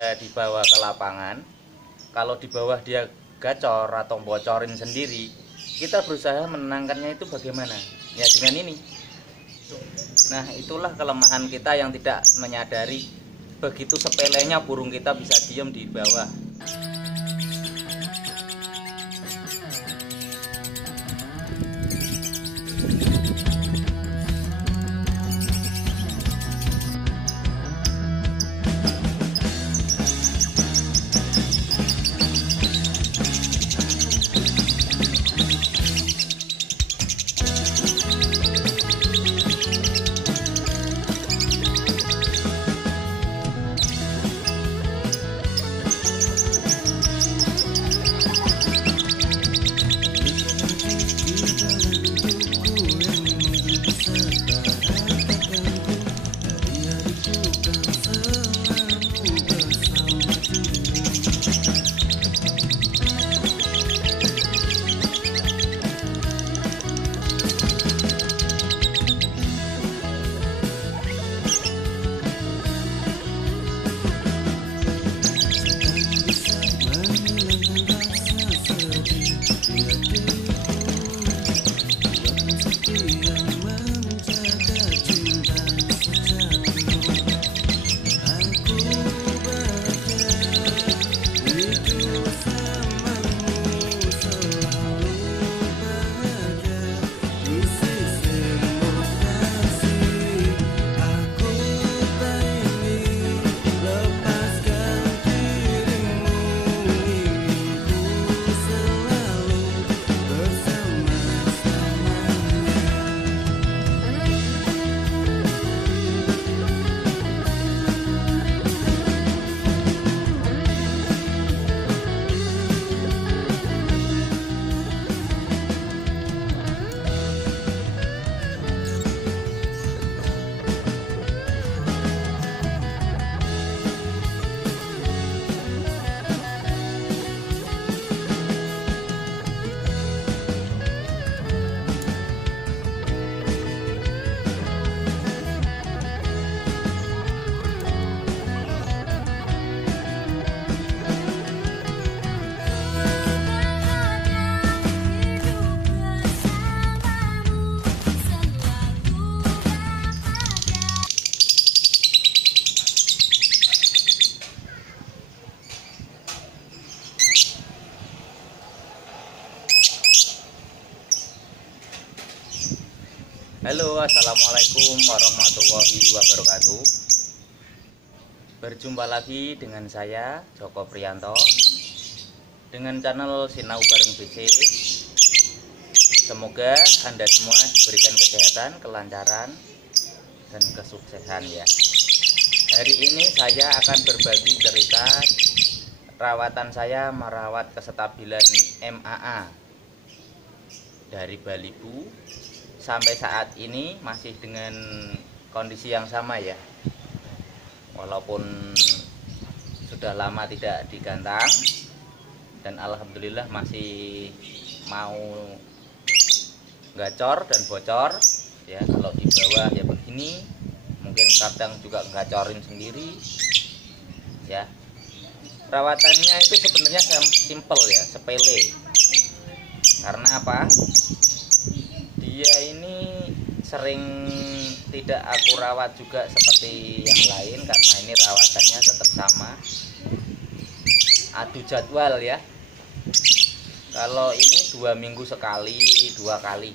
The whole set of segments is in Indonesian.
dibawa ke lapangan. Kalau di bawah dia gacor atau bocorin sendiri, kita berusaha menenangkannya itu bagaimana? Ya dengan ini. Nah, itulah kelemahan kita yang tidak menyadari begitu sepelenya burung kita bisa diem di bawah. Halo, assalamualaikum warahmatullahi wabarakatuh. Berjumpa lagi dengan saya Joko Priyanto dengan channel Sinau Bareng BC. Semoga Anda semua diberikan kesehatan, kelancaran, dan kesuksesan ya. Hari ini saya akan berbagi cerita rawatan saya merawat kestabilan MAA dari Balibu. Sampai saat ini masih dengan kondisi yang sama ya, walaupun sudah lama tidak digantang, dan alhamdulillah masih mau gacor dan bocor ya. Kalau di bawah ya begini, mungkin kadang juga gacorin sendiri ya. Perawatannya itu sebenarnya simple ya, sepele. Karena apa? Dia ini sering tidak aku rawat juga seperti yang lain, karena ini rawatannya tetap sama, adu jadwal ya. Kalau ini 2 minggu sekali, 2 kali,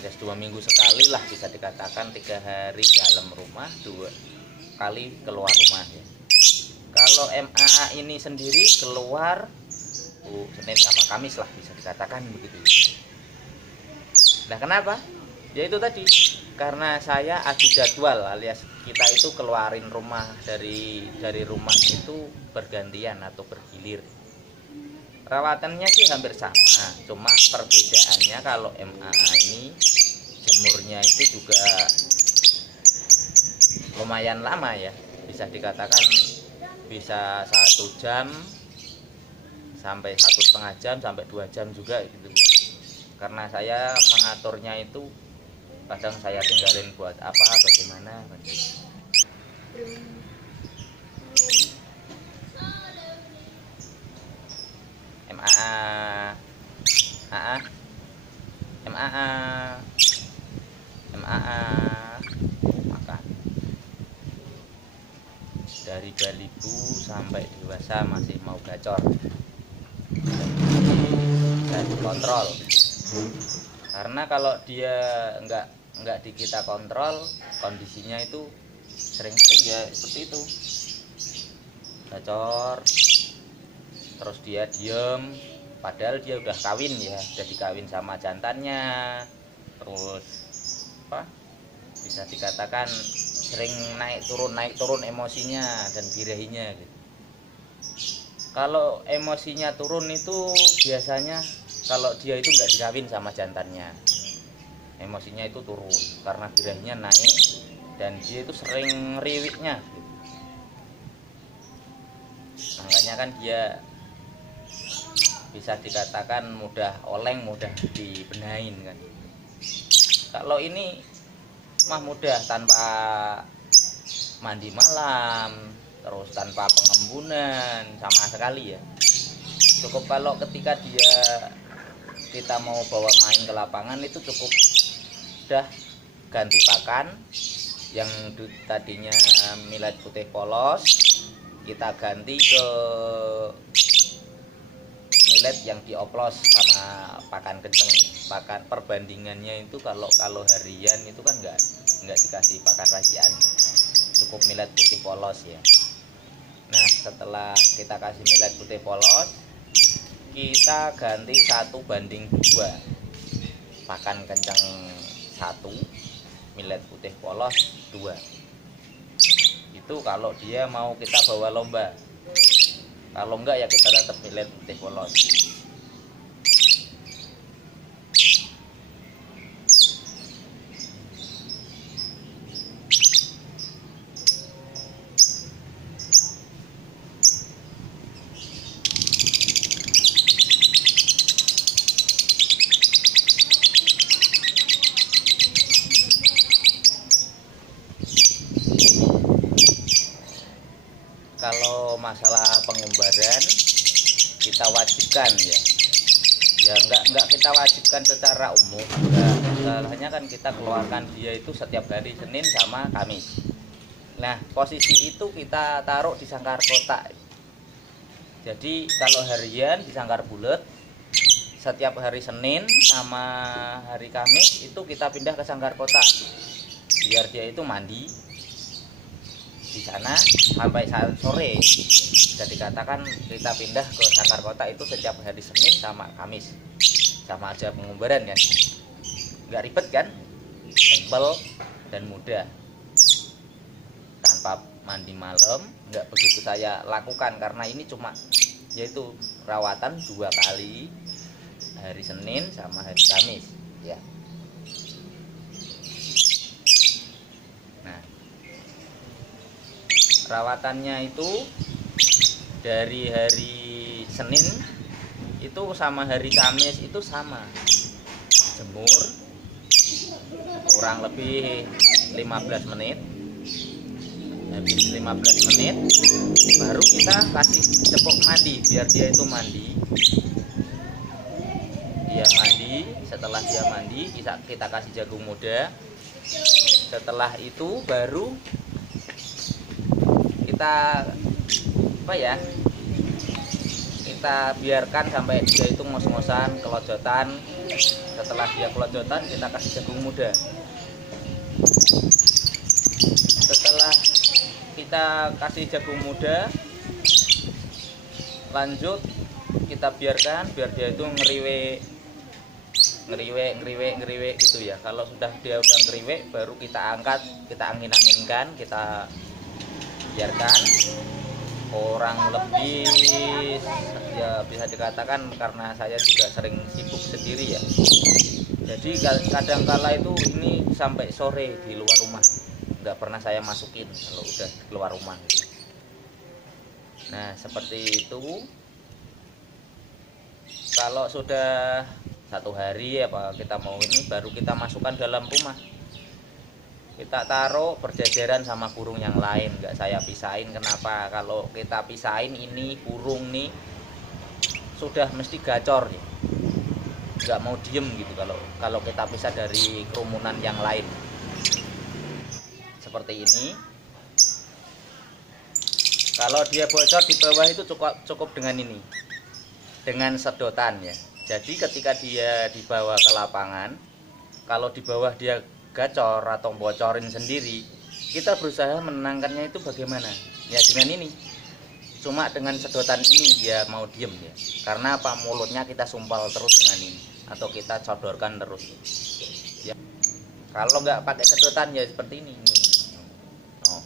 just 2 minggu sekali lah bisa dikatakan. 3 hari dalam rumah, 2 kali keluar rumah ya. Kalau MAA ini sendiri keluar Senin sama Kamis lah bisa dikatakan begitu ya. Nah, kenapa? Ya itu tadi, karena saya adu jadwal, alias kita itu keluarin rumah dari rumah itu bergantian atau bergilir. Rawatannya sih hampir sama, cuma perbedaannya kalau MAA ini jemurnya itu juga lumayan lama ya, bisa dikatakan bisa 1 jam sampai 1,5 jam sampai 2 jam juga gitu ya. Karena saya mengaturnya itu kadang saya tinggalin buat apa, bagaimana. AA MAA makan. Dari balibu sampai dewasa masih mau gacor dan dikontrol. Karena kalau dia enggak di kita kontrol, kondisinya itu sering-sering ya seperti itu, gacor terus dia diem, padahal dia udah kawin ya, udah dikawin sama jantannya. Terus apa, bisa dikatakan sering naik turun emosinya dan birahinya gitu. Kalau emosinya turun itu biasanya kalau dia itu nggak dikawin sama jantannya, emosinya itu turun karena birahinya naik dan dia itu sering riwiknya gitu. Makanya kan dia bisa dikatakan mudah oleng, mudah dibenahin kan. Kalau ini mah mudah, tanpa mandi malam, terus tanpa pengembunan sama sekali ya. Cukup kalau ketika kita mau bawa main ke lapangan itu cukup udah ganti pakan yang tadinya millet putih polos, kita ganti ke millet yang dioplos sama pakan kenceng. Pakan perbandingannya itu kalau harian itu kan nggak dikasih pakan rasian, cukup millet putih polos ya. Nah setelah kita kasih millet putih polos, kita ganti 1:2, pakan kenceng 1, millet putih polos 2. Itu kalau dia mau kita bawa lomba. Kalau enggak ya kita tetap millet putih polos. Kalau masalah pengumbaran kita wajibkan ya enggak kita wajibkan secara umum, salahnya kan kita keluarkan dia itu setiap hari Senin sama Kamis. Nah posisi itu kita taruh di sangkar kotak. Jadi kalau harian di sangkar bulat, setiap hari Senin sama hari Kamis itu kita pindah ke sangkar kotak biar dia itu mandi di sana sampai sore. Bisa dikatakan kita pindah ke sangkar kotak itu setiap hari Senin sama Kamis. Sama aja pengumbaran kan, nggak ribet kan, simpel dan mudah, tanpa mandi malam. Nggak begitu saya lakukan karena ini cuma yaitu rawatan 2 kali, hari Senin sama hari Kamis ya. Perawatannya itu dari hari Senin itu sama hari Kamis itu sama, jemur kurang lebih 15 menit. Habis 15 menit baru kita kasih cepuk mandi biar dia itu mandi. Dia mandi, setelah dia mandi kita kasih jagung muda. Setelah itu baru kita kita biarkan sampai dia itu ngos-ngosan, kelojotan. Setelah dia kelojotan kita kasih jagung muda. Setelah kita kasih jagung muda, lanjut kita biarkan biar dia itu ngeriwek gitu ya. Kalau dia udah ngeriwek baru kita angkat, kita angin-anginkan, kita biarkan kurang lebih ya, bisa dikatakan karena saya juga sering sibuk sendiri ya, jadi kadang-kala itu ini sampai sore di luar rumah, nggak pernah saya masukin kalau udah keluar rumah. Nah seperti itu. Kalau sudah 1 hari kita mau ini, baru kita masukkan dalam rumah. Kita taruh berjajaran sama burung yang lain, nggak saya pisahin. Kenapa? Kalau kita pisahin ini burung nih sudah mesti gacor ya, nggak mau diem gitu kalau kita pisah dari kerumunan yang lain. Seperti ini. Kalau dia bocor di bawah itu cukup dengan ini, dengan sedotan ya. Jadi ketika dia dibawa ke lapangan, kalau di bawah dia gacor atau bocorin sendiri, kita berusaha menenangkannya itu bagaimana? Ya dengan ini. Cuma dengan sedotan ini dia mau diem ya. Karena apa? Mulutnya kita sumpal terus dengan ini, atau kita codorkan terus. Ya. Kalau nggak pakai sedotan ya seperti ini. Oh.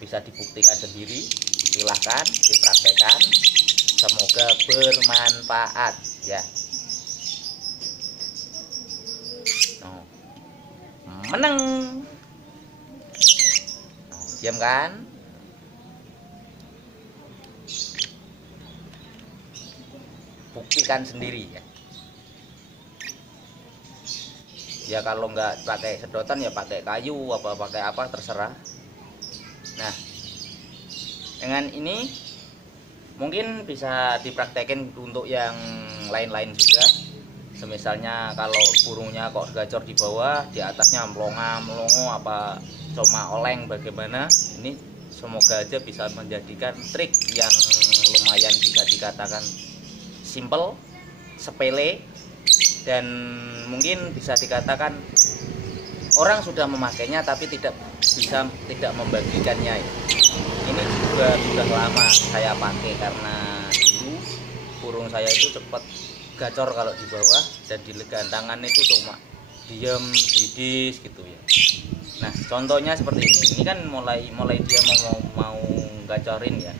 Bisa dibuktikan sendiri. Silahkan dipraktekkan. Semoga bermanfaat ya. Oh. Menang. Oh, diam kan? Buktikan sendiri ya. Ya kalau nggak pakai sedotan ya pakai kayu apa pakai apa terserah. Nah, dengan ini mungkin bisa dipraktekin untuk yang lain-lain juga. Semisalnya kalau burungnya kok gacor di bawah, di atasnya melongo apa cuma oleng bagaimana, ini semoga aja bisa menjadikan trik yang lumayan bisa dikatakan simple, sepele, dan mungkin bisa dikatakan orang sudah memakainya tapi tidak membagikannya. Ini juga sudah lama saya pakai karena dulu burung saya itu cepat gacor kalau di bawah, dan di gantangan itu cuma diem didis gitu ya. Nah contohnya seperti ini. Ini kan mulai dia mau gacorin ya,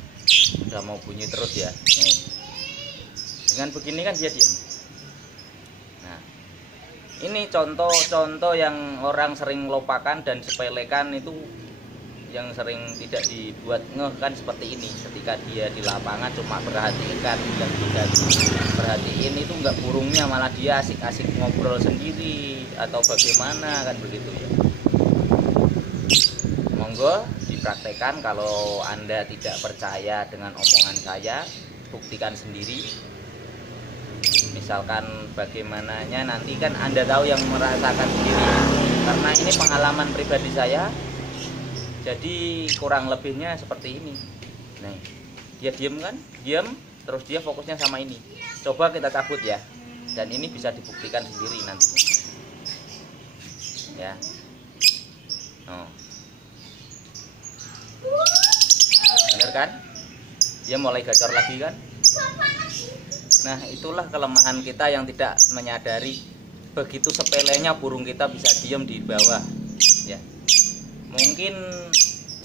udah mau bunyi terus ya. Nih. Dengan begini kan dia diem. Nah, ini contoh-contoh yang orang sering lupakan dan sepelekan, itu yang sering tidak dibuat ngeh kan seperti ini. Ketika dia di lapangan cuma perhatikan dan tidak perhatiin itu enggak burungnya, malah dia asik-asik ngobrol sendiri atau bagaimana kan begitu ya. Monggo dipraktekkan. Kalau Anda tidak percaya dengan omongan saya, buktikan sendiri. Misalkan bagaimananya nanti kan Anda tahu yang merasakan sendiri, karena ini pengalaman pribadi saya. Jadi kurang lebihnya seperti ini. Nih, dia diem kan, diem terus dia fokusnya sama ini. Coba kita cabut ya, dan ini bisa dibuktikan sendiri nantinya ya. Oh. Bener kan, dia mulai gacor lagi kan. Nah itulah kelemahan kita yang tidak menyadari begitu sepelenya burung kita bisa diem di bawah ya. Mungkin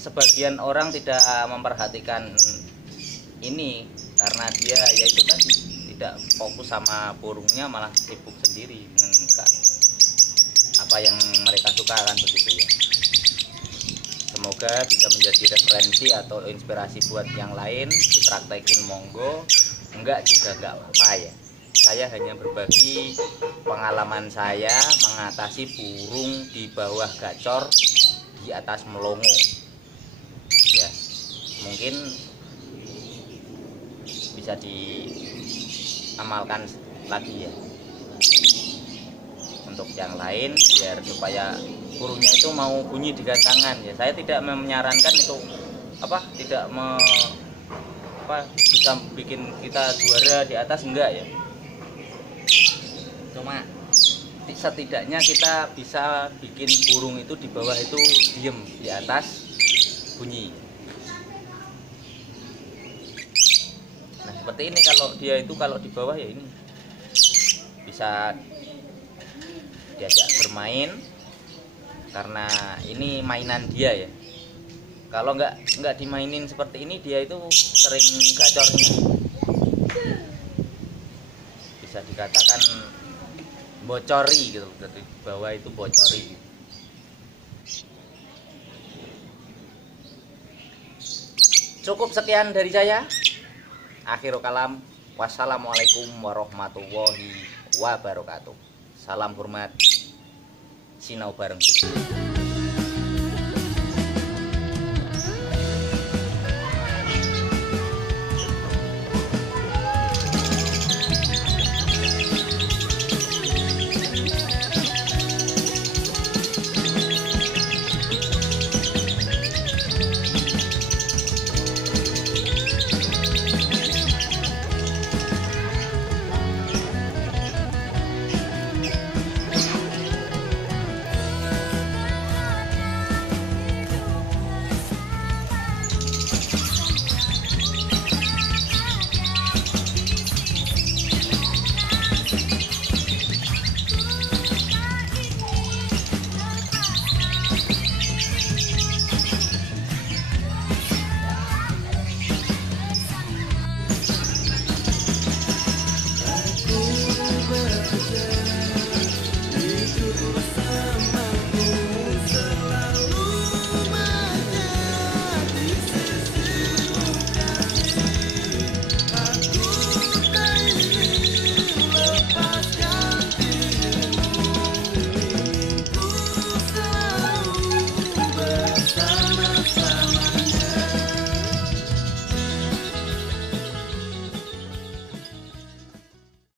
sebagian orang tidak memperhatikan ini karena dia yaitu tadi tidak fokus sama burungnya, malah sibuk sendiri dengan apa yang mereka suka kan begitu ya. Semoga bisa menjadi referensi atau inspirasi buat yang lain, dipraktekin monggo. Enggak juga enggak apa-apa ya. Saya hanya berbagi pengalaman saya mengatasi burung di bawah gacor, di atas melongo. Ya, mungkin bisa diamalkan lagi ya. Untuk yang lain biar supaya burungnya itu mau bunyi di gantangan ya. Saya tidak menyarankan itu tidak bisa bikin kita juara di atas, enggak ya. Cuma setidaknya kita bisa bikin burung itu di bawah itu diem, di atas bunyi. Nah seperti ini, kalau dia itu kalau di bawah ya ini bisa diajak bermain karena ini mainan dia ya. Kalau nggak dimainin seperti ini, dia itu sering gacornya. Bisa dikatakan bocori gitu, dari bawah itu bocori. Cukup sekian dari saya. Akhirul kalam. Wassalamualaikum warahmatullahi wabarakatuh. Salam hormat. Sinau bareng.